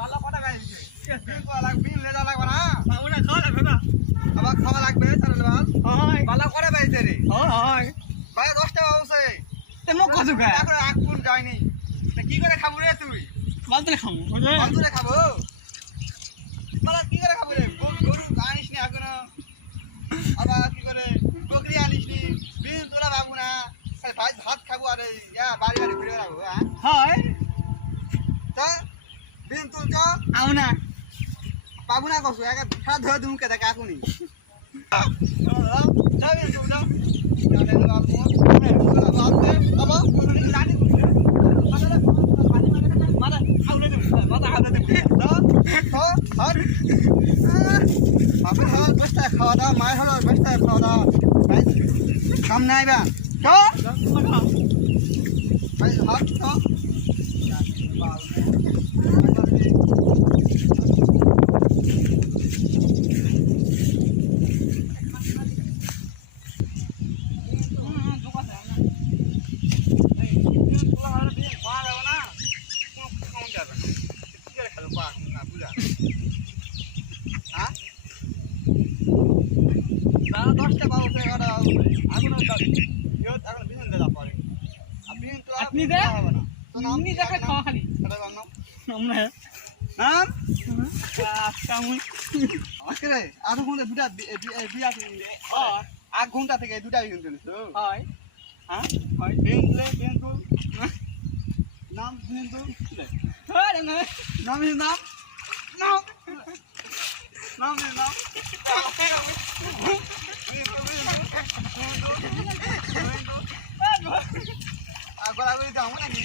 ভালো কথা গাইছে বিল করা লাগবে বিল লেডা লাগবে না ওটা খাওয়া লাগবে না আবার খাওয়া লাগবে চালাল বাল হয় ভালো করে বাইছে রে হয় ভাই 10 টাকা হইছে তে মোক কত কা এখন আগুন যায়নি তা কি করে খাবো রে তুই বালতে খামু বালতুরে খাবো মালা কি করে খাবো রে গরু আনিস নি এখন আবার কি করে বকরি আনিস নি বিল তোলা বাবু না ভাই ভাত খাবো আরে ইয়া বাড়ি বাড়ি ঘুরে বেড়াবো হ্যাঁ হয় তা বিল তুলছ আও না পাবো না কসু একা খাওয়া ধরে দুমকে দেখ এখনই যাও বিল তুল যাও জানে বাল মোর তোলা বালতে আবার লানি মাথা আউলে দে মাথা আউলে দে তো তো হর বাবা হল বসতে খাওয়া দাওয়া মায়ের হল বসতে খাওয়া দাওয়া কাম নাই বা তো ভাই হাত তো আপনি দে আপনি দেখে খাওয়া খালি আমরা নাম কামু আজকে আধা ঘন্টা দুটা বিয়া আধ ঘন্টা থেকে দুটা বিয়ে চলেছে হয় হ্যাঁ হয় বেঞ্চলে বেঞ্চুল নাম বেঞ্চুল আরে না নাম ইজ নাম নাম নাম ইজ নাম আগলা গলি যাবো নাকি